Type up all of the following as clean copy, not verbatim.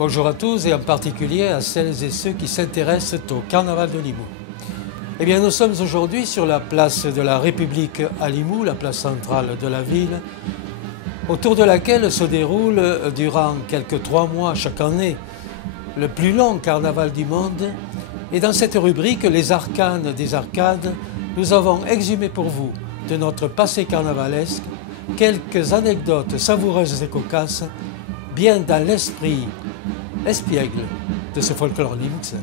Bonjour à tous et en particulier à celles et ceux qui s'intéressent au carnaval de Limoux. Eh bien, nous sommes aujourd'hui sur la place de la République à Limoux, la place centrale de la ville, autour de laquelle se déroule durant quelques 3 mois chaque année le plus long carnaval du monde. Et dans cette rubrique, les arcanes des arcades, nous avons exhumé pour vous de notre passé carnavalesque quelques anecdotes savoureuses et cocasses, bien dans l'esprit espiègle de ce folklore limouxin.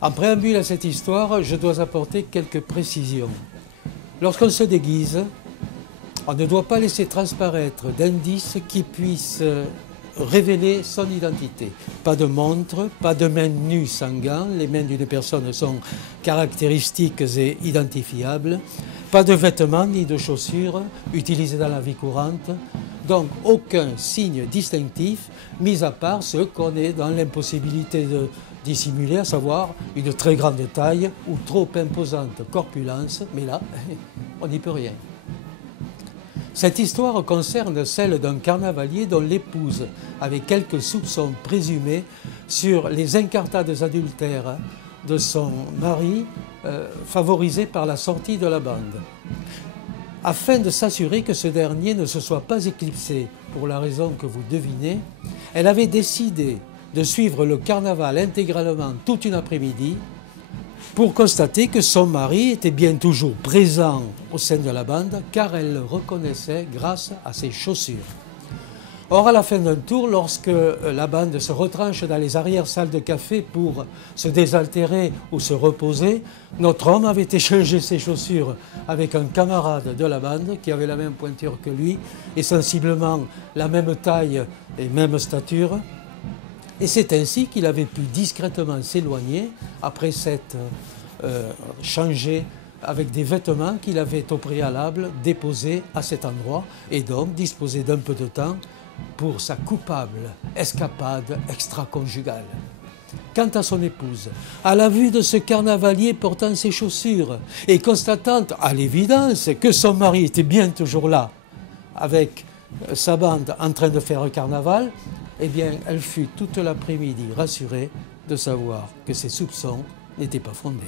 En préambule à cette histoire, je dois apporter quelques précisions. Lorsqu'on se déguise, on ne doit pas laisser transparaître d'indices qui puissent révéler son identité. Pas de montre, pas de mains nues sans gants, les mains d'une personne sont caractéristiques et identifiables, pas de vêtements ni de chaussures utilisés dans la vie courante, donc aucun signe distinctif, mis à part ce qu'on est dans l'impossibilité de dissimuler, à savoir une très grande taille ou trop imposante corpulence, mais là, on n'y peut rien. Cette histoire concerne celle d'un carnavalier dont l'épouse avait quelques soupçons présumés sur les incartades adultères de son mari, favorisés par la sortie de la bande. Afin de s'assurer que ce dernier ne se soit pas éclipsé pour la raison que vous devinez, elle avait décidé de suivre le carnaval intégralement toute une après-midi pour constater que son mari était bien toujours présent au sein de la bande, car elle le reconnaissait grâce à ses chaussures. Or, à la fin d'un tour, lorsque la bande se retranche dans les arrière-salles de café pour se désaltérer ou se reposer, notre homme avait échangé ses chaussures avec un camarade de la bande qui avait la même pointure que lui et sensiblement la même taille et même stature. Et c'est ainsi qu'il avait pu discrètement s'éloigner après s'être changé avec des vêtements qu'il avait au préalable déposés à cet endroit et donc disposer d'un peu de temps pour sa coupable escapade extra-conjugale. Quant à son épouse, à la vue de ce carnavalier portant ses chaussures et constatant à l'évidence que son mari était bien toujours là avec sa bande en train de faire un carnaval, eh bien, elle fut toute l'après-midi rassurée de savoir que ses soupçons n'étaient pas fondés.